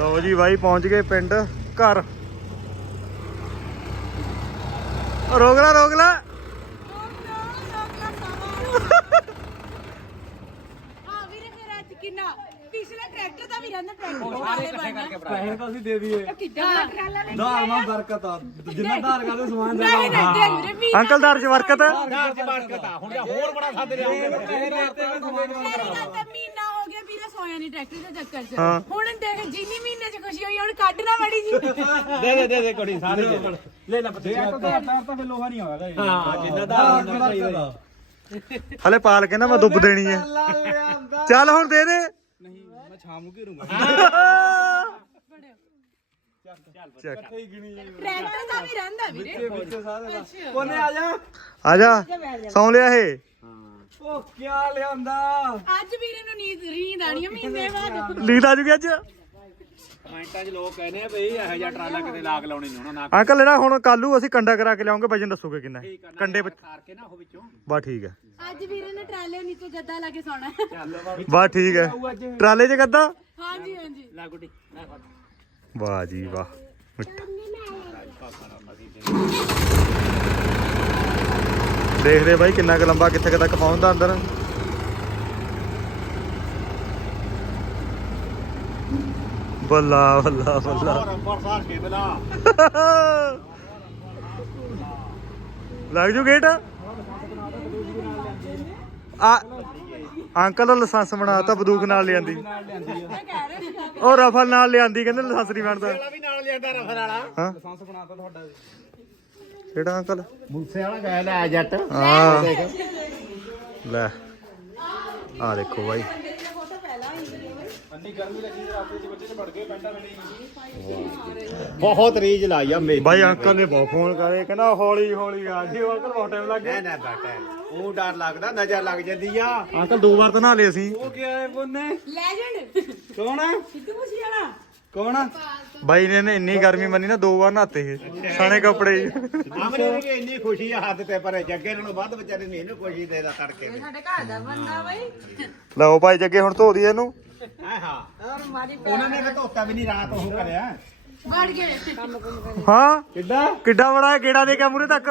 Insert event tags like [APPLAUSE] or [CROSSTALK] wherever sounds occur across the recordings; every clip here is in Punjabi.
ਲਓ ਜੀ ਬਾਈ ਪਹੁੰਚ ਗਏ ਪਿੰਡ ਘਰ। ਰੋਕ ਲਾ ਰੋਕ ਲਾ। ਹਾਂ ਵੀਰੇ ਫਿਰ ਅੱਜ ਕਿੰਨਾ ਪਿਛਲੇ ਟਰੈਕਟਰ ਦਾ ਵੀ ਰਹਿੰਦਾ ਟਰੈਕਟਰ ਵਾਲੇ ਬਣਨਾ ਪੈਸੇ ਤਾਂ ਅਸੀਂ ਦੇ ਦਈਏ ਦਾ ਬਰਕਤ ਆ। ਜਿੰਨਾ ਧਾਰ ਕਰਦੇ ਸਮਾਨ ਦੇ ਦੇ ਅੰਕਲ ਦਰ ਚ ਬਰਕਤ ਆ? ਹੁਣ ਜਾਂ ਹੋਰ ਬੜਾ ਖਾਦੇ ਤਾਂ ਮਹੀਨਾ ਹੋ ਗਿਆ ਨਹੀਂ ਟਰੈਕਟਰ ਦੇ ਚੱਕਰ 'ਚ। ਹਾਂ। ਹੁਣ ਦੇਖ ਜਿੰਨੀ ਮਹੀਨੇ 'ਚ ਖੁਸ਼ੀ ਹੋਈ ਹੁਣ ਕੱਢਣਾ ਮੜੀ ਜੀ ਦੇ ਦੇ ਦੇ ਦੇ ਕੋੜੀ ਸਾਰੇ ਦੇ ਦੇ। ਲੈ ਲੈ ਦੇ ਇੱਕ ਧਾਰ ਧਾਰ ਤਾਂ ਫਿਰ ਲੋਹਾ ਨਹੀਂ ਹੋਗਾ ਹਾਂ ਜਿੰਨਾ ਧਾਰ ਹੁੰਦਾ ਚਾਹੀਦਾ ਹਲੇ ਪਾਲ ਕੇ ਨਾ ਮੈਂ ਦੁੱਬ ਦੇਣੀ ਹੈ। ਚੱਲ ਹੁਣ ਦੇ ਦੇ। ਟਰੈਕਟਰ ਦਾ ਵੀ ਰਹਿੰਦਾ ਵੀਰੇ। ਵਿੱਚੇ ਸਾਰੇ ਕੋਨੇ ਆ ਜਾ। ਆ ਜਾ। ਸੌ ਲਿਆ ਇਹ। ਉਹ ਕੀ ਲਿਆਂਦਾ? ਅੱਜ ਵੀਰੇ ਨੂੰ ਨੀਂਦ ਰੀਂਦ ਆਣੀ ਆ ਮਹੀਨੇ ਬਾਅਦ। ਲੀਡ ਆ ਜੂਗੀ ਅੱਜ? ਕਮੈਂਟਾਂ 'ਚ ਲੋਕ ਕਹਿੰਦੇ ਆ ਬਈ ਇਹੋ ਜਿਹਾ ਟਰਾਲਾ ਕਿਤੇ ਲਾਗ ਲਾਉਣੇ ਨਹੀਂ ਹੋਣਾ ਨਾ ਅੰਕਲ ਜਿਹੜਾ ਹੁਣ ਕੱਲੂ ਅਸੀਂ ਕੰਡਾ ਕਰਾ ਕੇ ਲਿਆਉਂਗੇ ਵਜਨ ਦੱਸੋਗੇ ਕਿੰਨਾ? ਹੈ? ਕੰਡੇ ਵਿੱਚ। ਖਾਰ ਕੇ ਨਾ ਉਹ ਵਿੱਚੋਂ। ਬਾ ਠੀਕ ਹੈ। ਅੱਜ ਵੀਰੇ ਨੇ ਟਰਾਲੇ ਨੀਚੋਂ ਜੱਦਾ ਲਾ ਕੇ ਸੌਣਾ। ਬਾ ਠੀਕ ਹੈ। ਟਰਾਲੇ 'ਚ ਗੱਦਾ? ਹਾਂਜੀ ਹਾਂਜੀ। ਲੈ ਗੁੱਡੀ ਲੈ ਫੜ। ਵਾਹ ਜੀ ਵਾਹ। ਮਿੱਠਾ ਦੇਖਦੇ ਬਾਈ ਕਿੰਨਾ ਕੁ ਲੰਬਾ ਕਿੱਥੇ ਤੱਕ ਪਹੁੰਚਦਾ ਅੰਦਰ। ਬੱਲਾ ਬੱਲਾ ਬੱਲਾ। ਲੱਗ ਜੂ ਗੇਟ? ਆ ਅੰਕਲ ਦਾ ਲਾਇਸੈਂਸ ਬਣਾਤਾ ਬੰਦੂਕ ਨਾਲ ਲਿਆਂਦੀ। ਉਹ ਰਫਲ ਨਾਲ ਲਿਆਂਦੀ ਕਹਿੰਦੇ ਲਾਇਸੈਂਸ ਨਹੀਂ ਬਣਦਾ। ਵੀ ਨਾਲ ਲਿਆਂਦਾ ਰਫਰ ਵਾਲਾ। ਹਾਂ। ਲਾਇਸੈਂਸ ਬਣਾਤਾ ਤੁਹਾਡਾ ਕਿਹੜਾ ਅੰਕਲ? ਮੂਸੇ ਵਾਲਾ ਗਏ ਲੈ ਜੱਟ। ਹਾਂ। ਲੈ। ਆ ਦੇਖੋ ਬਾਈ। ਬਹੁਤ ਰੀਜ ਲਾਈ ਆ ਮੇਰੀ। ਬਾਈ ਅੰਕਲ ਨੇ ਬਹੁਤ ਫੋਨ ਕਰੇ ਕਹਿੰਦਾ ਹੌਲੀ ਹੌਲੀ ਆ। ਜੀ ਅੰਕਲ ਬਹੁਤ ਟਾਈਮ ਲੱਗ ਗਿਆ। ਨਾ ਨਾ ਬਟਾ ਉਹ ਡਰ ਲੱਗਦਾ ਨਜ਼ਰ ਲੱਗ ਜਾਂਦੀ ਆ। ਅੰਕਲ ਦੋ ਵਾਰ ਤਾਂ ਨਹਾ ਲਏ ਅਸੀਂ ਉਹ ਕੀ ਆਏ ਬੋਨੇ? ਲੈਜੈਂਡ ਕੌਣ ਆ ਸਿੱਧੂ ਮੂਸੇ ਵਾਲਾ ਕੌਣ ਬਾਈ ਨੇ ਨਾ ਇੰਨੀ ਗਰਮੀ ਮੰਨੀ ਨਾ ਦੋ ਵਾਰ ਨਹਾਤੇ ਇਹ ਸਣੇ ਕੱਪੜੇ। ਹੀ। ਆਮਰੇ ਨੂੰ ਵੀ ਇੰਨੀ ਖੁਸ਼ੀ ਆ ਹੱਦ ਤੇ ਪਰ ਜੱਗੇ ਨਾਲੋਂ ਵੱਧ ਵਿਚਾਰੇ ਨੂੰ ਇਹਨੂੰ ਖੁਸ਼ੀ ਦੇਦਾ ਤੜਕੇ ਵਿੱਚ ਸਾਡੇ ਘਰ ਦਾ ਬੰਦਾ ਬਈ। ਲਓ ਭਾਈ ਜੱਗੇ ਹੁਣ ਧੋ ਦੀ ਇਹਨੂੰ। ਹਾਂ। ਹਾਂ ਔਰ ਮਾਰੀ ਉਹਨਾਂ ਨੇ ਤਾਂ ਧੋਤਾ ਵੀ ਨਹੀਂ ਰਾਤ ਉਹ ਕਰਿਆ। ਵੜ ਗਏ। ਕੰਮ ਕੰਮ ਹਾਂ? ਕਿੱਡਾ? ਕਿੱਡਾ ਬੜਾ ਹੈ ਗੇੜਾ ਦੇ ਕੇ ਮੂਰੇ ਤੱਕ।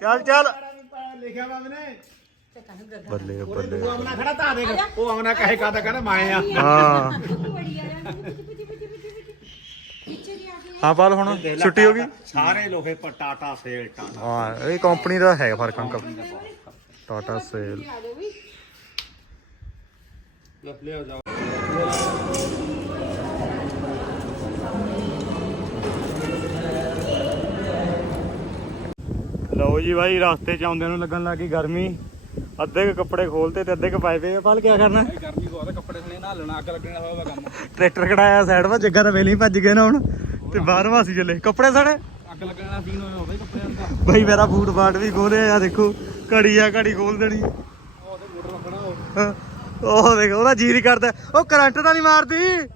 ਚੱਲ ਚੱਲ। ਲਿਖਿਆ ਬਾਬ ਨੇ ਬੱਲੇ ਬੱਲੇ। ਉਹ ਆਮਨਾ ਖੜਾ ਤਾਂ ਦੇਖ। ਉਹ ਆਮਨਾ ਕਹੇ ਕਾਦਾ ਕਹਿੰਦਾ ਮੈਂ ਆ। ਹਾਂ। ਹਾਂ ਪਾਲ ਹੁਣ ਛੁੱਟੀ ਹੋ ਗਈ? ਸਾਰੇ ਲੋਹੇ ਪਰ ਟਾਟਾ ਸੇਲ ਟਾਟਾ ਹਾਂ ਇਹ ਕੰਪਨੀ ਦਾ ਹੈ ਫ਼ਰਕ ਅੰਕਲ। ਟਾਟਾ ਸੇਲ। ਲਿਆ ਜਾ ਲਓ ਜੀ ਬਾਈ ਰਸਤੇ ਚ ਆਉਂਦੇ ਨੂੰ ਲੱਗਣ ਲੱਗੀ ਗਰਮੀ। ਅੱਧੇ ਕੁ ਕੱਪੜੇ ਖੋਲਤੇ ਤੇ ਅੱਧੇ ਕ ਪਾਏ ਪਏ ਆ। ਪਾਲ ਕੀ ਕਰਨਾ? ਗਰਮੀ ਬਹੁਤ ਆ ਕੱਪੜੇ ਥਲੇ ਨਹਾ ਲੈਣਾ ਅੱਗ ਲੱਗਣਾ ਹੋਵੇ ਕੰਮ। ਟਰੈਕਟਰ ਕਢਾਇਆ ਸਾਈਡ 'ਵਾ ਜੱਗਾ ਤਾਂ ਵੇਲੇ ਹੀ ਭੱਜ ਗਏ ਨਾ ਹੁਣ ਤੇ ਬਾਹਰ ਵਾਸੀ ਚੱਲੇ। ਕੱਪੜੇ ਸੜੇ ਅੱਗ ਲੱਗਣਾ ਸੀਨ ਹੋਇਆ ਹੋਵੇ ਕੱਪੜਿਆਂ ਦਾ। ਬਾਈ ਮੇਰਾ ਫੂਡ ਬਾਟ ਵੀ ਖੋਲਿਆ ਆ ਦੇਖੋ ਘੜੀ ਆ ਘੜੀ ਖੋਲ ਦੇਣੀ। ਉਹ ਦੇਖ ਉਹਦਾ ਜੀ ਨਹੀਂ ਕਰਦਾ। ਉਹ ਕਰੰਟ ਤਾਂ ਨਹੀਂ ਮਾਰਦੀ।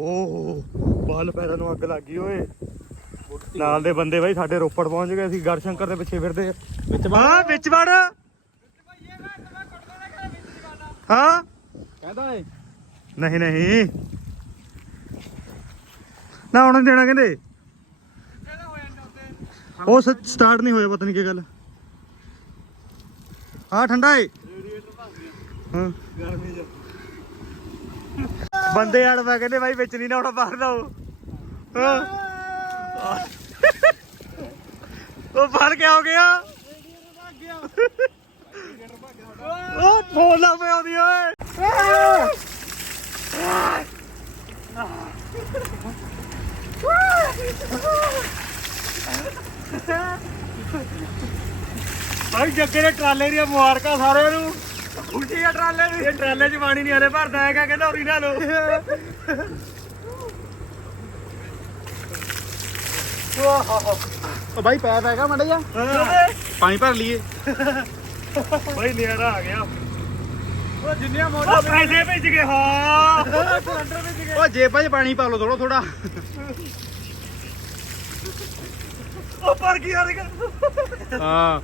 ਓ ਬਾਲ ਪੈਰਾਂ ਨੂੰ ਅੱਗ ਲੱਗ ਗਈ ਓਏ। ਨਾਲ ਦੇ ਬੰਦੇ ਬਾਈ ਸਾਡੇ ਰੋਪੜ ਪਹੁੰਚ ਗਏ ਅਸੀਂ ਗੜਸ਼ੰਕਰ ਦੇ ਪਿੱਛੇ ਫਿਰਦੇ ਆ। ਵਿੱਚ ਹਾਂ ਵਿੱਚ ਵੜ। ਹਾਂ। ਕਹਿੰਦਾ ਏ। ਨਹੀਂ ਨਹੀਂ। ਨਾ ਉਹਨਾਂ ਦੇਣਾ ਕਹਿੰਦੇ। ਉਹ ਸਟਾਰਟ ਨਹੀਂ ਹੋਇਆ ਪਤਾ ਨਹੀਂ ਕੀ ਗੱਲ। ਹਾਂ ਠੰਡਾ ਏ। ਹਾਂ। ਗਰਮੀ ਚ। ਬੰਦੇ ਆੜ ਮੈਂ ਕਹਿੰਦੇ ਬਾਈ ਵਿੱਚ ਨਹੀਂ ਨਾ ਆਉਣਾ ਬਾਹਰ ਦਾ ਉਹ ਹਾਂ। ਉਹ ਫੜ ਕੇ ਹੋ ਗਿਆ। ਉਹ ਫੋਲਾ ਪਿਆ ਉਹਦੀ ਓਏ। ਭਾਈ ਜੱਗੇ ਦੇ ਟਰਾਲੇ ਦੀਆਂ ਮੁਬਾਰਕਾਂ ਸਾਰਿਆਂ ਨੂੰ। ਉੱਚੀ ਆ ਟਰਾਲੇ ਦੀ। ਇਹ ਟਰਾਲੇ 'ਚ ਪਾਣੀ ਨਹੀਂ ਹਲੇ ਭਰਦਾ ਹੈਗਾ ਕਹਿੰਦਾ ਉਰੀ ਨਾ ਲੋ ਉਹ ਬਾਈ ਪੈਪ ਹੈਗਾ ਮੜਾ ਜਾ ਪਾਣੀ ਭਰ ਲਈਏ। ਭਾਈ ਨਿਆਰਾ ਆ ਗਿਆ। ਉਹ ਜਿੰਨੀਆਂ ਉਹ ਪੈਸੇ ਭੇਜ ਗਏ ਹਾਂ। ਸਿਲੰਡਰ ਭੇਜ ਗਏ ਉਹ ਜੇਬਾਂ 'ਚ ਪਾਣੀ ਪਾ ਲਓ ਥੋੜਾ ਥੋੜਾ ਉਹ ਪਰ ਕੀ ਯਾਰ ਹਾਂ।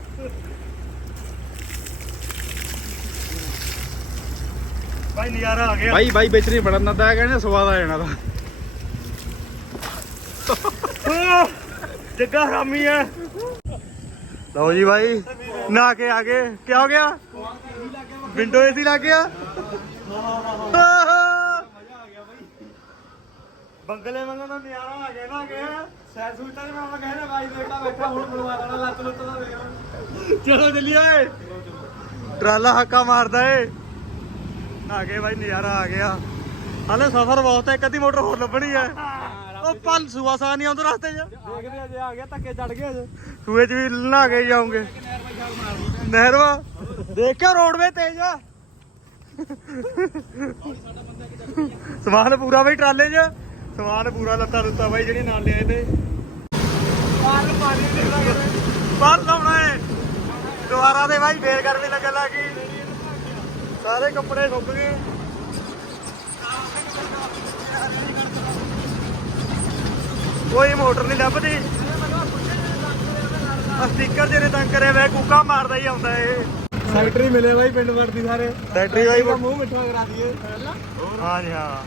ਭਾਈ ਨਜ਼ਾਰਾ ਆ ਗਿਆ। ਬਾਈ ਬਾਈ ਵਿੱਚ ਨਹੀਂ ਬੜਨ ਦਿੰਦਾ ਕਹਿੰਦੇ ਸਵਾਦ ਆ ਜਾਣਾ ਦਾ ਜੱਗਾ ਖਾਮੀ ਹੈ। ਲਓ ਜੀ ਭਾਈ ਨਾ ਕੇ ਆ ਗਏ। ਕੀ ਹੋ ਗਿਆ? ਵਿੰਡੋ ਏਸੀ ਲੱਗ ਗਿਆ? ਬੰਗਲੇ ਵਾਂਗਾ ਦਾ ਨਜ਼ਾਰਾ ਆ ਗਿਆ ਨਾ ਗਿਆ। ਸੈਰ ਸੂਟਾਂ ਦੇ ਮੈਂ ਕਹਿੰਦਾ ਬਾਈ ਦੇਖਦਾ ਬੈਠਾ, ਹੁਣ ਬਣਵਾ ਲੈਣਾ, ਲੱਤ ਲੁੱਤ ਦਾ ਵੇਖ ਚਲੋ ਚੱਲੀਏ ਓਏ। ਟਰਾਲਾ ਹੱਕਾ ਮਾਰਦਾ ਏ। ਆ ਗਏ ਬਾਈ, ਨਜ਼ਾਰਾ ਆ ਗਿਆ। ਹਾਲੇ ਸਫ਼ਰ ਬਹੁਤ ਹੈ, ਇੱਕ ਅੱਧੀ ਮੋਟਰ ਹੋਰ ਲੱਭਣੀ ਹੈ। ਉਹ ਪਲ ਸੁਆਸਾ ਨਹੀਂ ਆਉਂਦਾ ਰਸਤੇ 'ਚ। ਦੇਖਦੇ ਅਜੇ ਆ ਗਿਆ ਧੱਕੇ ਚੜ ਗਏ ਅਜੇ ਸੂਏ 'ਚ ਵੀ ਨਹਾ ਕੇ ਜਾਉਂਗੇ ਨਹਿਰਵਾ ਦੇਖ ਕੇ ਰੋਡਵੇ ਤੇਜ਼ ਆ। ਸਮਾਨ ਪੂਰਾ ਬਈ ਟਰਾਲੇ 'ਚ। ਸਮਾਨ ਪੂਰਾ ਲੱਤਾ ਲੁੱਤਾ ਬਾਈ ਜਿਹੜੀ ਨਾਲ ਲਿਆਏ ਤੇ। ਬਾਹਰ ਪਾਣੀ ਨਿਕਲਾ ਕਰੇ ਬਾਹਰ ਲਾਉਣਾ ਏ। ਦੁਆਰਾ ਦੇ ਬਾਈ ਫੇਰ ਗਰਮੀ ਲੱਗਣ ਲੱਗੀ ਸਾਰੇ ਕੱਪੜੇ ਸੁੱਕ ਗਏ। ਕੋਈ ਮੋਟਰ ਨਹੀਂ ਲੱਭਦੀ। ਆ ਸਟicker ਜਿਹੜੇ ਤੰਗ ਕਰੇ ਵੇ ਕੁੱਕਾ ਮਾਰਦਾ ਹੀ ਆਉਂਦਾ ਏ। ਸੈਕਟਰੀ ਮਿਲੇ ਬਾਈ ਪਿੰਡ ਵਰਦੀ ਸਾਰੇ। ਫੈਕਟਰੀ ਬਾਈ ਮੂੰਹ ਮਿੱਠਾ ਕਰਾ ਦਈਏ। ਹਾਂ ਜੀ ਹਾਂ।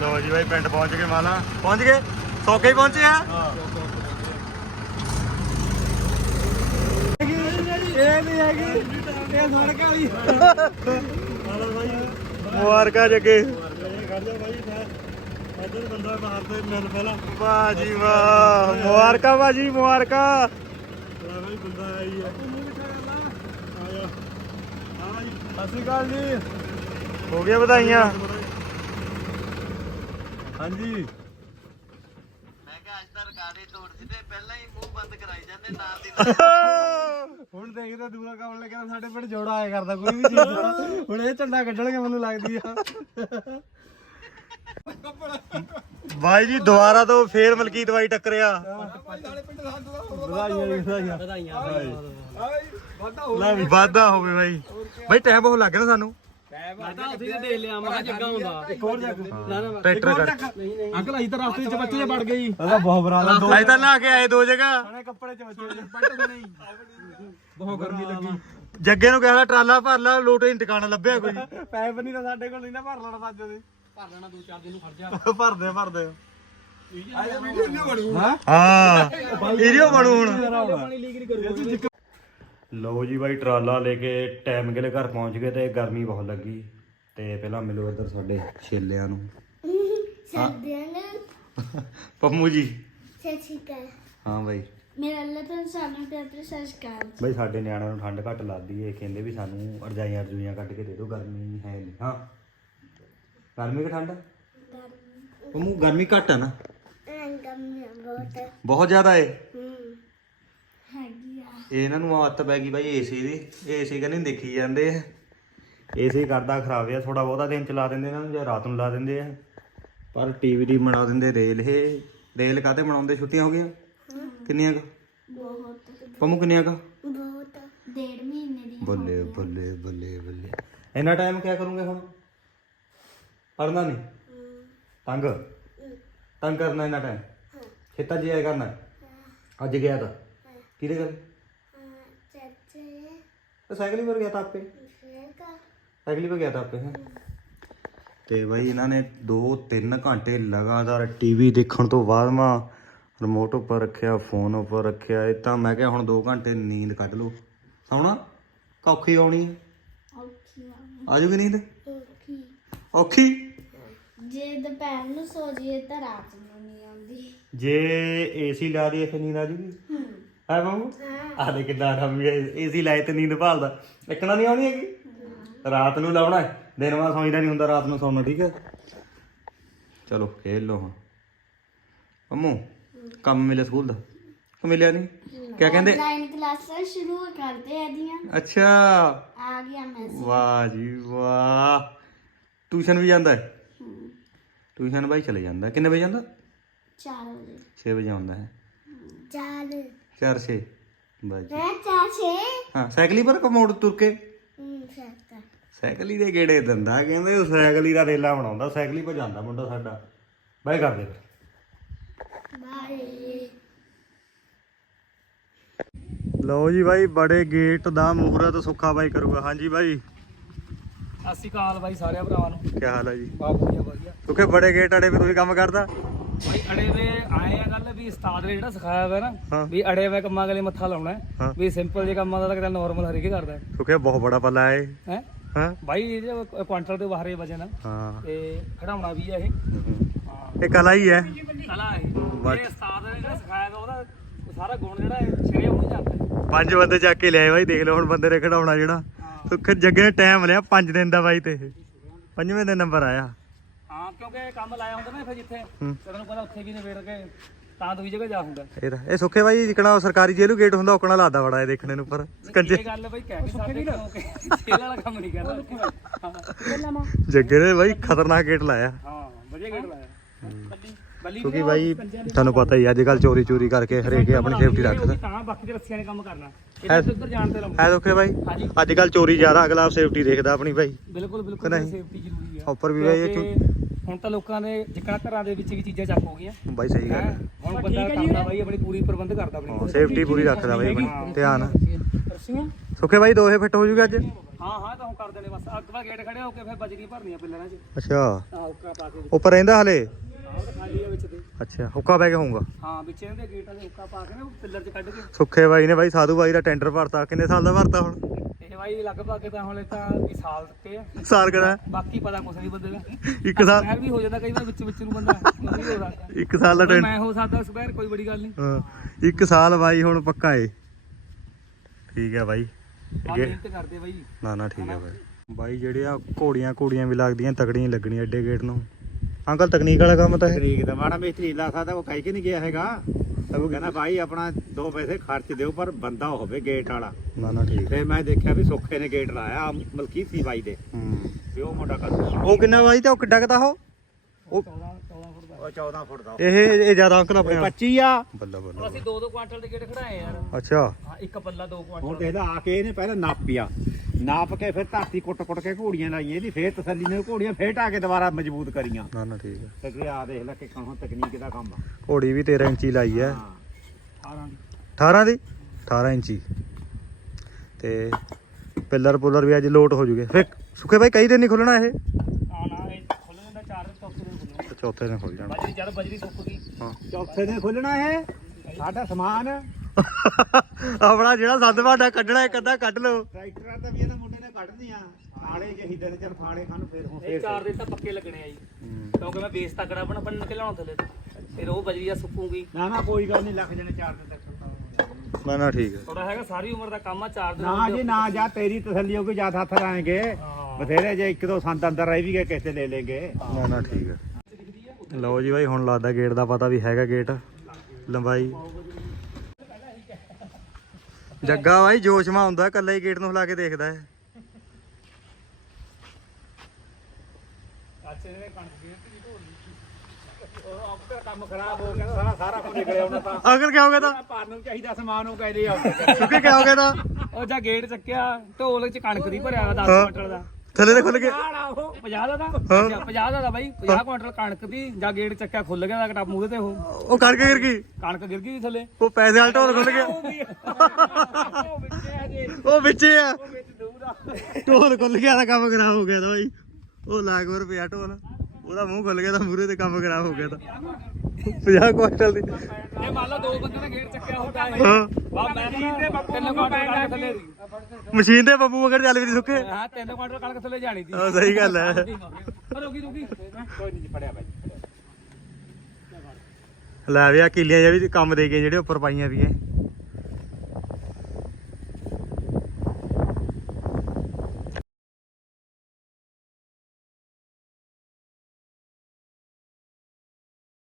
ਲੋ ਜੀ ਬਾਈ ਪਿੰਡ ਪਹੁੰਚ ਗਏ ਮਾਲਾ। ਪਹੁੰਚ ਗਏ? ਸੌਕੇ ਹੀ ਪਹੁੰਚੇ ਆ? ਇਹ ਨਹੀਂ ਹੈਗੀ। ਇਹ ਸੜ ਕੇ ਹੋਈ ਮੁਬਾਰਕਾਂ ਜੱਗੇ ਖੜ ਜਾ ਬਾਈ ਇੱਧਰ ਬੰਦਾ ਬਾਹਰ ਤੋਂ ਮਿਲ ਪਹਿਲਾਂ। ਵਾਹ ਜੀ ਵਾਹ ਮੁਬਾਰਕਾਂ ਬਾਜੀ ਮੁਬਾਰਕਾਂ। ਬੜਾ ਬਾਈ ਬੰਦਾ ਆਈ ਹੈ ਮੂੰਹ ਮਿੱਠਾ ਕਰ ਲਾ ਆ ਜਾ ਹਾਂ ਬਾਈ ਸਤਿ ਸ਼੍ਰੀ ਅਕਾਲ ਜੀ। ਹੋ ਗਿਆ ਵਧਾਈਆਂ। ਹਾਂਜੀ ਮੈਂ ਕਿਹਾ ਅੱਜ ਤਾਂ ਰਕਾਰੇ ਤੋੜ ਦਿੱਤੇ ਪਹਿਲਾਂ ਹੀ ਮੂੰਹ ਬੰਦ ਕਰਾਈ ਜਾਂਦੇ ਨਾਲ ਦੀ [LAUGHS] ਹੁਣ ਦੇਖਦੇ ਦੂਆ ਕੰਮ ਲੱਗਿਆ ਸਾਡੇ ਪਿੰਡ ਜੋੜਾ ਆਇਆ ਕਰਦਾ ਕੋਈ ਵੀ ਚੀਜ਼ ਦਾ। [LAUGHS] ਹੁਣ ਇਹ ਝੰਡਾ ਕੱਢਣਗੇ ਮੈਨੂੰ ਲੱਗਦੀ ਆ। ਬਾਈ ਜੀ ਦੁਬਾਰਾ ਤੋਂ ਫੇਰ ਮਲਕੀਤ ਬਾਈ ਟੱਕਰਿਆ। ਵਧਾਈਆਂ ਵਾਦਾ ਹੋਵੇ ਬਾਈ। ਬਾਈ ਟਾਈਮ ਬਹੁਤ ਲੱਗ ਨਾ ਸਾਨੂੰ। ਟਰੈਕਟਰ ਕਰ। ਅੰਕਲ ਅਸੀਂ ਤਾਂ ਰਸਤੇ 'ਚ ਬੱਚੇ ਵੜ ਗਏ ਜੀ। ਉਹਦਾ ਬਹੁਤ ਬੁਰਾ ਹਾਲ ਅਸੀਂ ਤਾਂ ਨਹਾ ਕੇ ਆਏ ਦੋ ਜਗ੍ਹਾ। ਦੋ ਕੱਪੜੇ 'ਚ ਬੱਚੇ ਪੈਂਟ ਨਹੀਂ। ਬਹੁਤ ਗਰਮੀ ਲੱਗੀ। ਜੱਗੇ ਨੂੰ ਕਿਹਾ ਟਰਾਲਾ ਭਰ ਲਾ ਲੋਟੇ ਨਹੀਂ ਟਿਕਾਣਾ ਲੱਭਿਆ ਕੋਈ। ਪੈਪ ਨਹੀਂ ਤਾਂ ਸਾਡੇ ਕੋਲ ਨਹੀਂ ਨਾ ਭਰ ਲੈਣਾ ਸੱਜ ਦੇ ਭਰ ਲੈਣਾ ਦੋ ਚਾਰ ਦਿਨ ਨੂੰ ਖੜ ਜਾ। [LAUGHS] ਭਰਦੇ ਭਰਦੇ। ਹਾਂ? ਹਾਂ ਇਹੋ ਬਣੂ ਹੁਣ। ਪਾਣੀ ਲੀਕ ਨਹੀਂ ਕਰੂਗਾ। ਲਓ ਜੀ ਬਾਈ ਟਰਾਲਾ ਲੈ ਕੇ ਟਾਈਮ ਕੇ ਘਰ ਪਹੁੰਚ ਗਏ ਤੇ ਗਰਮੀ ਬਹੁਤ ਲੱਗੀ। ਤੇ ਪਹਿਲਾਂ ਮਿਲੋ ਇੱਧਰ ਸਾਡੇ ਛੇਲਿਆਂ ਨੂੰ। ਸਰਦੀਆਂ ਨੇ। ਪੰਮੂ ਜੀ। ਹਾਂ ਬਾਈ। ਮੇਰਾ ਅੱਲਾ ਤਾਂ ਸਾਨੂੰ ਤੇ ਆਪਣੇ ਸਤਿ ਸ਼੍ਰੀ ਅਕਾਲ ਬਾਈ ਸਾਡੇ ਨਿਆਣਿਆਂ ਨੂੰ ਠੰਡ ਘੱਟ ਲੱਗਦੀ ਏ। ਕਹਿੰਦੇ ਵੀ ਸਾਨੂੰ ਅਰਜਾਈਆਂ ਅਰਜੂਈਆਂ ਕੱਢ ਕੇ ਦੇ ਦਿਓ ਗਰਮੀ ਹੈ ਨਹੀਂ ਹਾਂ। ਗਰਮੀ ਕਿ ਠੰਡ? ਪੰਮੂ ਗਰਮੀ ਘੱਟ ਆ ਨਾ। ਅੰਗਮ ਬਹੁਤ। ਬਹੁਤ ਜ਼ਿਆਦਾ ਏ। ਹੂੰ। ਹੈਗੀ ਆ। ਇਹ ਇਹਨਾਂ ਨੂੰ ਆਦਤ ਪੈ ਗਈ ਬਾਈ ਏਸੀ ਦੀ। ਏਸੀ ਕਹਿੰਦੇ ਦੇਖੀ ਜਾਂਦੇ ਆ। ਏਸੀ ਕਰਦਾ ਖਰਾਬ ਆ ਥੋੜਾ ਬਹੁਤਾ ਦਿਨ ਚਲਾ ਦਿੰਦੇ ਇਹਨਾਂ ਨੂੰ ਜਾਂ ਰਾਤ ਨੂੰ ਲਾ ਦਿੰਦੇ ਆ। ਪਰ ਟੀਵੀ ਦੀ ਬਣਾ ਦਿੰਦੇ ਰੇਲ ਇਹ। ਰੇਲ ਕਾਤੇ ਬਣਾਉਂਦੇ? ਛੁੱਟੀਆਂ ਹੋ ਗਈਆਂ? ਕਿੰਨੀਆਂ ਕੁ? ਬਹੁਤ। ਪੰਮੂ ਕਿੰਨੀਆਂ ਕੁ? ਬਹੁਤ। ਡੇਢ ਮਹੀਨੇ ਦੀ ਬੱਲੇ ਬੱਲੇ ਬੱਲੇ ਬੱਲੇ। ਇੰਨਾ ਟਾਈਮ ਕਿਆ ਕਰੋਗੇ ਹੁਣ? ਪੜਨਾ ਨਹੀਂ ਤੰਗ? ਤੰਗ ਕਰਨਾ ਇੰਨਾ ਟਾਈਮ ਖੇਤਾਂ 'ਚ ਜਾਇਆ ਕਰਨਾ? ਅੱਜ ਗਿਆ ਤਾਂ। ਕਿਹਦੇ ਗੱਲ ਚਾਚੇ। ਤਾਂ ਸਾਈਕਲ ਹੀ ਪਰ ਗਿਆ ਤਾਂ ਆਪੇ। ਸਾਈਕਲ ਹੀ ਪਰ ਗਿਆ ਤਾਂ ਆਪੇ ਹੈਂ। ਤੇ ਬਈ ਇਹਨਾਂ ਨੇ 2-3 ਘੰਟੇ ਲਗਾਤਾਰ ਟੀਵੀ ਦੇਖਣ ਤੋਂ ਬਾਅਦ ਮਾ ਰਿਮੋਟ ਉੱਪਰ ਰੱਖਿਆ ਫੋਨ ਉੱਪਰ ਰੱਖਿਆ ਇਹ ਤਾਂ ਮੈਂ ਕਿਹਾ ਹੁਣ 2 ਘੰਟੇ ਨੀਂਦ ਕੱਢ ਲਓ। ਸੌਣਾ ਕੌਖੀ ਆਉਣੀ ਹੈ। ਔਖੀ ਆ। ਜੂਗੀ ਨੀਂਦ? ਔਖੀ। ਔਖੀ? ਜੇ ਦੁਪਹਿਰ ਨੂੰ ਸੋ ਜੀਏ ਤਾਂ ਰਾਤ ਨੂੰ ਨਹੀਂ ਆਉਂਦੀ। ਜੇ ਏਸੀ ਲਾ ਦਈਏ ਫਿਰ ਨੀਂਦ ਆ ਜੂਗੀ। ਹੈ। ਮਾਮੂ? ਆ ਦੇ ਕਿੱਦਾਂ ਆਰਾਮ ਏਸੀ ਲਾਏ ਤੇ ਨੀਂਦ ਭਾਲਦਾ। ਇੱਕਣਾ ਨਹੀਂ ਆਉਣੀ ਹੈਗੀ? ਰਾਤ ਨੂੰ ਲਾਉਣਾ ਹੈ। ਦਿਨ ਵਾਂ ਸੌਂਦਾ ਨਹੀਂ ਹੁੰਦਾ ਰਾਤ ਨੂੰ ਸੌਣਾ ਠੀਕ ਹੈ? ਚਲੋ ਖੇਲ ਲਓ ਹੁਣ। ਮੰਮੂ ਕੰਮ ਮਿਲਿਆ ਸਕੂਲ ਦਾ? ਕਿ ਮਿਲਿਆ ਨਹੀਂ? ਕਿਆ ਕਹਿੰਦੇ? ਲਾਈਨ ਕਲਾਸਾਂ ਸ਼ੁਰੂ ਕਰਦੇ ਆ ਦੀਆਂ ਅੱਛਾ। ਆ ਗਿਆ ਮੈਸੇਜ ਵਾਹ ਜੀ ਵਾਹ। ਟਿਊਸ਼ਨ ਵੀ ਜਾਂਦਾ ਹੈ? ਟਿਊਸ਼ਨ ਬਾਈ ਚਲੇ ਜਾਂਦਾ। ਕਿੰਨੇ ਵਜੇ ਜਾਂਦਾ? 4 ਵਜੇ। 6 ਵਜੇ ਆਉਂਦਾ ਹੈ। 4 4 6 ਬਾਜੀ ਮੈਂ ਚਾਚੇ ਹਾਂ ਸਾਈਕਲ ਪਰ ਕਮੋੜ ਤੁਰ ਕੇ। ਸਾਈਕਲ। ਦੇ ਗੇੜੇ ਦਿੰਦਾ ਕਹਿੰਦੇ ਉਹ ਸਾਈਕਲ ਦਾ ਰੇਲਾ ਬਣਾਉਂਦਾ ਸਾਈਕਲ ਹੀ ਭਜਾਉਂਦਾ ਮੁੰਡਾ ਸਾਡਾ। ਬਾਈ ਕਰਦੇ। ਫਿਰ ਲਓ ਜੀ ਬਾਈ ਬੜੇ ਗੇਟ ਦਾ ਮੂਹਰਤ ਸੁੱਖਾ ਬਾਈ ਕਰੂਗਾ। ਹਾਂਜੀ ਬਾਈ। ਸਤਿ ਸ਼੍ਰੀ ਅਕਾਲ ਬਾਈ ਸਾਰਿਆਂ ਭਰਾਵਾਂ ਨੂੰ ਕੀ ਹਾਲ ਹੈ ਜੀ ਬਹੁਤ ਵਧੀਆ ਵਧੀਆ ਕਿਉਂਕਿ ਬੜੇ ਗੇਟ ਅੜੇ ਵੀ ਤੁਸੀਂ ਕੰਮ ਕਰਦਾ ਬਾਈ ਅੜੇ ਵੇ ਆਏ ਆ ਗੱਲ ਵੀ ਉਸਤਾਦ ਨੇ ਜਿਹੜਾ ਸਿਖਾਇਆ ਹੋਇਆ ਹਾਂ। ਨਾ ਵੀ ਅੜੇ ਵੇ ਕੰਮਾਂ ਗਲੇ ਮੱਥਾ ਲਾਉਣਾ ਹੈ। ਹਾਂ। ਵੀ ਸਿੰਪਲ ਜੇ ਕੰਮਾਂ ਦਾ ਤਾਂ ਕਿਤੇ ਨਾਰਮਲ ਹਰੇਕ ਕਰਦਾ ਹੈ ਕਿਉਂਕਿ ਬਹੁਤ ਬੜਾ ਪੱਲਾ ਹੈ ਹੈਂ? ਹਾਂ ਬਾਈ ਇਹ ਕੁਆਂਟਲ ਦੇ ਬਾਹਰੇ ਵਜਨ ਹਾਂ ਤੇ ਖੜਾਉਣਾ ਵੀ ਆ ਇਹ ਹਾਂ ਇਹ ਕਲਾ ਹੀ ਹੈ ਕਲਾ ਬਸ। ਇਹ ਉਸਤਾਦ ਨੇ ਜਿਹੜਾ ਸਿਖਾਇਆ ਉਹਦਾ ਉਹ ਸਾਰਾ ਗੁਣ ਜਿਹੜਾ ਹੈ ਛੇ ਉਹਨੂੰ ਜਾਂਦਾ ਹੈ। ਪੰਜ ਬੰਦੇ ਚੱਕ ਕੇ ਲਿਆਏ ਬਾਈ ਦੇਖ ਲਓ ਹੁਣ ਬੰਦੇ ਨੇ ਖੜਾਉਣਾ ਜਿਹੜਾ ਸੁੱਖ ਜੱਗੇ ਨੇ ਟਾਈਮ ਲਿਆ 5 ਦਿਨ ਦਾ ਬਾਈ ਤੇ ਇਹ। ਪੰਜਵੇਂ ਦਿਨ ਨੰਬਰ ਆਇਆ। ਹਾਂ ਕਿਉਂਕਿ ਇਹ ਕੰਮ ਲਾਇਆ ਹੁੰਦਾ ਨਾ ਫਿਰ ਜਿੱਥੇ। ਹੂੰ। ਤੇ ਤੈਨੂੰ ਪਤਾ ਉੱਥੇ ਵੀ ਨੇ ਵੇੜ ਕੇ ਤਾਂ ਦੂਜੀ ਜਗ੍ਹਾ ਜਾ ਹੁੰਦਾ। ਇਹ ਤਾਂ ਇਹ ਸੁੱਖੇ ਬਾਈ ਜਿਕਣਾ ਉਹ ਸਰਕਾਰੀ ਜੇਲ੍ਹ ਗੇਟ ਹੁੰਦਾ ਉਕਣਾ ਲਾਦਾ ਬੜਾ ਇਹ ਦੇਖਣੇ ਨੂੰ ਪਰ ਕੰਜੇ ਇਹ ਗੱਲ ਬਈ ਕਹਿ ਨਹੀਂ ਸਕਦੇ ਕਿਉਂਕਿ ਜੇਲ੍ਹ ਵਾਲਾ ਕੰਮ ਨਹੀਂ ਕਰਦਾ। ਹਾਂ। ਜੱਗੇ ਨੇ ਬਾਈ ਖਤਰਨਾਕ ਗੇਟ ਲਾਇਆ ਹਾਂ ਵਧੀਆ ਗੇੜ ਲਾਇਆ ਬੱਲੀ ਬੱਲੀ ਕਿਉਂਕਿ ਬਾਈ ਤੁਹਾਨੂੰ ਪਤਾ ਹੀ ਅੱਜ ਕੱਲ ਚੋਰੀ ਚੋਰੀ ਕਰਕੇ ਹਰੇਕ ਆਪਣੀ ਸੇਫਟੀ ਰੱਖਦਾ। ਤਾਂ ਬਾਕੀ ਦੇ ਰੱਸਿਆਂ ਨੇ ਕੰਮ ਕਰਨਾ। ਇਹ ਤਾਂ ਉੱਧਰ ਜਾਣ ਤੇ ਲਾਉਂਦੇ ਹੈ ਸੁੱਖੇ ਬਾਈ? ਅੱਜ ਕੱਲ ਚੋਰੀ ਜ਼ਿਆਦਾ ਅਗਲਾ ਸੇਫਟੀ ਦੇਖਦਾ ਆਪਣੀ ਬਾਈ। ਬਿਲਕੁਲ ਬਿਲਕੁਲ? ਸੇਫਟੀ ਜ਼ਰੂਰੀ ਹੈ ਉੱਪਰ ਵੀ ਬਾਈ ਇਹ ਕਿਉਂਕਿ ਹੁਣ ਤਾਂ ਲੋਕਾਂ ਦੇ ਜਿੱਕਣਾ ਘਰਾਂ ਦੇ ਵਿੱਚ ਵੀ ਚੀਜ਼ਾਂ ਚੱਕ ਹੋ ਗਈਆਂ। ਬਾਈ ਸਹੀ ਗੱਲ ਹੁਣ ਬੰਦਾ ਕਰਦਾ ਬਾਈ ਆਪਣੀ ਪੂਰੀ ਪ੍ਰਬੰਧ ਕਰਦਾ ਆਪਣੀ ਸੇਫਟੀ ਪੂਰੀ। ਰੱਖਦਾ ਬਾਈ ਆਪਣੀ ਧਿਆਨ। ਸੁੱਖੇ ਬਾਈ ਦੋਹੇ ਫਿੱਟ ਹੋ ਜੂਗਾ ਅੱਜ? ਹਾਂ ਹਾਂ ਤਾਂ ਹੁਣ ਕਰ ਦੇਣੇ ਬਸ। ਅੱਗ ਵਾ ਗੇਟ ਖੜੇ ਹੋ ਕੇ ਫਿਰ ਬਜਰੀਆਂ ਭਰਨੀਆਂ ਪਿੱਲਰਾਂ 'ਚ। ਅੱਛਾ। ਆਹ ਹੁੱਕਾ ਪਾ ਕੇ ਉੱਪਰ ਰਹਿੰਦਾ ਹਲੇ? ਖਾਲੀ ਆ ਵਿੱਚ ਤੇ ਅੱਛਾ ਹੁੱਕਾ ਪੈ ਕੇ ਹੋਊਗਾ? ਹਾਂ ਵਿੱਚ ਇਹਦੇ ਗੇਟਾਂ ਦੇ ਹੁੱਕਾ ਪਾ ਕੇ ਨਾ ਉਹ ਪਿੱਲਰ 'ਚ ਕੱਢ ਕੇ। ਸੁੱਖੇ ਬਾਈ ਨੇ ਬਾਈ ਸਾਧੂ ਬਾਈ ਦਾ ਟੈਂਡਰ ਭਰਤਾ। ਕਿੰਨੇ ਸਾਲ ਦਾ ਭਰਤਾ ਹੁਣ? ਇਹ ਬਾਈ ਲਗਭਗ ਤਾਂ ਹੁਣ ਤਾਂ ਵੀ ਸਾਲ ਦਿੱਤੇ ਆ। ਸਾਲ ਕਰਾ ਬਾਕੀ ਪਤਾ ਕੁਛ ਨਹੀਂ ਬੰਦੇ ਦਾ। ਇੱਕ ਸਾਲ ਸਪੈਰ ਵੀ ਹੋ ਜਾਂਦਾ ਕਈ ਵਾਰ ਵਿੱਚ ਵਿੱਚ ਨੂੰ ਬੰਦਾ ਨਹੀਂ ਹੋ ਸਕਦਾ ਇੱਕ ਸਾਲ ਦਾ ਟੈਂਡਰ ਮੈਂ ਹੋ ਸਕਦਾ ਸਪੈਰ ਕੋਈ ਬੜੀ ਗੱਲ ਨਹੀਂ। ਹਾਂ ਇੱਕ ਸਾਲ ਬਾਈ ਹੁਣ ਪੱਕਾ ਏ। ਠੀਕ ਹੈ ਬਾਈ। ਆ ਅੱਗੇ ਮਿਹਨਤ ਕਰਦੇ ਬਾਈ। ਨਾ ਨਾ ਠੀਕ ਹੈ ਬਾਈ। ਬਾਈ ਜਿਹੜੀਆਂ ਘੋੜੀਆਂ ਘੋੜੀਆਂ ਵੀ ਲੱਗਦੀਆਂ ਤਕੜੀਆਂ ਲੱਗਣੀਆਂ ਐਡੇ ਗੇਟ ਨੂੰ। ਅੰਕਲ ਤਕਨੀਕ ਵਾਲਾ ਕੰਮ ਤਾਂ ਹੈ ਤਰੀਕ ਦਾ ਮਾੜਾ ਮਿਸਤਰੀ ਲਾ ਸਕਦਾ ਉਹ ਕਹਿ ਕੇ ਨਹੀਂ ਗਿਆ ਹੈਗਾ। ਤਾਂ ਉਹ ਕਹਿੰਦਾ ਭਾਈ ਆਪਣਾ ਦੋ ਪੈਸੇ ਖਰਚ ਦਿਓ ਪਰ ਬੰਦਾ ਹੋਵੇ ਗੇਟ ਵਾਲਾ। ਨਾ ਨਾ ਠੀਕ। ਤੇ ਮੈਂ ਦੇਖਿਆ ਵੀ ਸੁੱਖੇ ਨੇ ਗੇਟ ਲਾਇਆ ਮਲਕੀ ਸੀ ਬਾਈ ਦੇ। ਹੂੰ। ਵੀ ਉਹ ਮੁੰਡਾ ਕਰਦਾ। ਉਹ ਕਿੰਨਾ ਬਾਈ ਤੇ ਉਹ ਕਿੱਡਾ ਕਦਾ ਉਹ? ਉਹ ਉਹ 14 ਫੁੱਟ ਦਾ। ਇਹ ਇਹ ਜ਼ਿਆਦਾ ਅੰਕਲ ਆਪਣੇ 25 ਆ। ਬੱਲਾ ਬੱਲਾ। ਅਸੀਂ 2-2 ਕੁਆਂਟਲ ਦੇ ਗੇਟ ਖੜਾਏ ਯਾਰ। ਅੱਛਾ। ਹਾਂ ਇੱਕ ਪੱਲਾ 2 ਹੁਣ ਕੁਆਂਟਲ ਦੇਖਦਾ ਆ ਕੇ ਇਹਨੇ ਪਹਿਲਾਂ ਨਾਪਿਆ ਨਾਪ ਕੇ ਫਿਰ ਧਰਤੀ ਕੁੱਟ ਕੁੱਟ ਕੇ ਘੋੜੀਆਂ ਲਾਈਆਂ ਇਹਦੀ ਫੇਰ ਤਸੱਲੀ ਨੇ ਘੋੜੀਆਂ ਫੇਰ ਢਾ ਕੇ ਦੁਬਾਰਾ ਮਜ਼ਬੂਤ ਕਰੀਆਂ। ਨਾ ਨਾ ਠੀਕ ਹੈ ਤੇ ਆ ਦੇਖ ਲੈ ਕਿ ਕਹਾਂ ਤਕਨੀਕ ਦਾ ਕੰਮ ਆ। ਘੋੜੀ ਵੀ 13 ਇੰਚੀ ਲਾਈ ਹੈ ਹਾਂ 18 ਦੀ। 18 ਦੀ? 18 ਇੰਚੀ। ਤੇ ਪਿੱਲਰ ਪੁੱਲਰ ਵੀ ਅੱਜ ਲੋਟ ਹੋ ਜੂਗੇ। ਫਿਰ ਸੁੱਖੇ ਬਾਈ ਕਈ ਦਿਨ ਨਹੀਂ ਖੁੱਲਣਾ ਇਹ? ਆ ਨਾ ਇਹ ਖੁੱਲ ਜਾਂਦਾ 4 ਦਿਨ ਚੌਥੇ ਦਿਨ ਖੁੱਲਣਾ। ਤੇ ਚੌਥੇ ਦਿਨ ਖੁੱਲ ਜਾਣਾ। ਬਜਰੀ ਜਦ ਬਜਰੀ ਸੁੱਕ ਗਈ। ਹਾਂ। ਚੌਥੇ ਨੇ ਖੁੱਲਣਾ ਇਹ? ਸਾਡਾ ਸਮਾਨ। ਆਪਣਾ ਜਿਹੜਾ ਸੰਦ ਭਾਂਡਾ ਕੱਢਣਾ ਇੱਕ ਅੱਧਾ ਕੱਢ ਲਓ। ਟਰੈਕਟਰਾਂ ਮੁੰਡੇ ਨੇ ਕੱਢਦੀਆਂ ਫਾੜੇ ਚਾਹੀਦੇ ਨੇ ਚਲ ਫਾੜੇ ਖਾਣ ਫੇਰ ਹੁਣ ਇਹ 4 ਦਿਨ ਤਾਂ ਪੱਕੇ ਲੱਗਣੇ ਆ ਜੀ। ਕਿਉਂਕਿ ਮੈਂ ਬੇਸ ਤਕੜਾ ਬਣ ਬਣ ਕੇ ਲਾਉਣਾ ਥੱਲੇ ਤੋਂ। ਫਿਰ ਉਹ ਬਜਰੀ ਆ ਸੁੱਕੂਗੀ। ਨਾ ਨਾ ਕੋਈ ਗੱਲ ਨਹੀਂ ਲੱਖ ਜਣੇ ਚਾਰ ਦਿਨ ਤੱਕ ਨਾ ਨਾ ਠੀਕ ਹੈ ਥੋੜਾ ਹੈਗਾ ਸਾਰੀ ਉਮਰ ਦਾ ਕੰਮ ਆ 4 ਦਿਨ ਨਾ ਜੀ ਨਾ ਜਾ ਤੇਰੀ ਤਸੱਲੀ ਹੋ ਕੇ ਜਾ ਹੱਥ ਲਾਏਗੇ ਬਥੇਰੇ ਜੇ ਇੱਕ ਦੋ ਸੰਦ ਅੰਦਰ ਰਹਿ ਵੀ ਗਏ ਕਿਸੇ ਲੈ ਲੇਗੇ। ਨਾ ਨਾ ਠੀਕ ਹੈ ਲਓ ਜੀ ਬਾਈ ਹੁਣ ਲੱਗਦਾ ਗੇਟ ਦਾ ਪਤਾ ਵੀ ਹੈਗਾ ਗੇਟ। ਲੰਬਾਈ। ਜੱਗਾ ਬਾਈ ਜੋਸ਼ ਮਾ ਹੁੰਦਾ ਕੱਲਾ ਹੀ ਗੇਟ ਨੂੰ ਹਿਲਾ ਕੇ ਦੇਖਦਾ ਹੈ ਚਾਚੇ ਨੇ ਕਣਕ ਦੀ ਢੀ ਢੋਲੀ ਉਹ ਆਪਣਾ ਕੰਮ ਖਰਾਬ ਹੋ ਗਿਆ ਸਾਰਾ ਸਾਰਾ ਕੁਝ ਨਿਕਲਿਆ ਉਹਨਾਂ ਤਾਂ। ਅਗਰ ਕਿਆ ਹੋ ਗਿਆ ਤਾਂ? ਭਾਰ ਨੂੰ ਚਾਹੀਦਾ ਸਮਾਨ ਉਹ ਕਹਿ ਲਿਆ? ਸੁੱਕੇ ਕਿਆ ਹੋ ਗਿਆ ਤਾਂ? ਉਹ ਜਾਂ ਗੇਟ ਚੱਕਿਆ ਢੋਲ ਚ ਕਣਕ ਦੀ ਭਰਿਆ 10 ਹਾਂ। ਕੁਇੰਟਲ ਦਾ। ਥੱਲੇ ਤੇ ਖੁੱਲ ਗਿਆ ਆੜਾ ਉਹ 50 ਦਾ ਤਾਂ? ਹਾਂ। 50 ਦਾ ਤਾਂ ਬਾਈ 50 ਕੁਇੰਟਲ ਕਣਕ ਦੀ ਜਾਂ ਗੇਟ ਚੱਕਿਆ ਖੁੱਲ ਗਿਆ ਦਾ ਕਟਾਪ ਮੂਹਰੇ ਤੇ ਉਹ। ਉਹ ਕਰਕੇ ਗਿਰ ਗਈ। ਕਣਕ ਗਿਰ ਗਈ ਥੱਲੇ। ਉਹ ਪੈਸੇ ਵਾਲਾ ਢੋਲ ਖੁੱਲ ਗਿਆ। ਉਹ ਵਿੱਚੇ ਆ ਜੇ। ਉਹ ਵਿੱਚੇ ਆ। ਆ। ਢੋਲ ਖੁੱਲ ਗਿਆ ਤਾਂ ਕੰਮ ਖਰਾਬ ਹੋ ਗਿਆ ਤਾਂ ਬਾਈ। ਉਹ ਲਾਗ ਵਰ ਪਿਆ ਢੋਲ। ਉਹਦਾ ਮੂੰਹ ਖੁੱਲ ਗਿਆ ਤਾਂ ਮੂਰੇ ਤੇ ਕੰਮ ਖਰਾਬ ਹੋ ਗਿਆ ਤਾਂ। 50 ਕੁਇੰਟਲ ਦੀ। ਇਹ ਮੰਨ ਲਾ ਦੋ ਬੰਦੇ ਨੇ ਗੇਟ ਚੱਕਿਆ ਹੁੰਦਾ ਇਹ। ਹਾਂ। ਬਾ ਮੈਂ ਤੇ ਤਿੰਨ ਕੁਇੰਟਲ ਕਣਕ ਥੱਲੇ ਦੀ। ਮਸ਼ੀਨ ਤੇ ਬੱਬੂ ਮਗਰ ਚੱਲ ਵੀ ਨੀ ਸੁੱਕੇ। ਹਾਂ ਤਿੰਨ ਕੁਇੰਟਲ ਕਣਕ ਥੱਲੇ ਜਾਣੀ ਸੀ। ਹਾਂ ਸਹੀ ਗੱਲ ਹੈ। ਰੁਕੀ ਰੁਕੀ। ਕੋਈ ਨਹੀਂ ਫੜਿਆ ਬਾਈ ਲੈ ਵੀ ਆ ਕਿੱਲੀਆਂ ਜਿਹਾ ਵੀ ਕੰਮ ਦੇ ਗਏ ਜਿਹੜੇ ਉੱਪਰ ਪਾਈਆਂ ਵੀ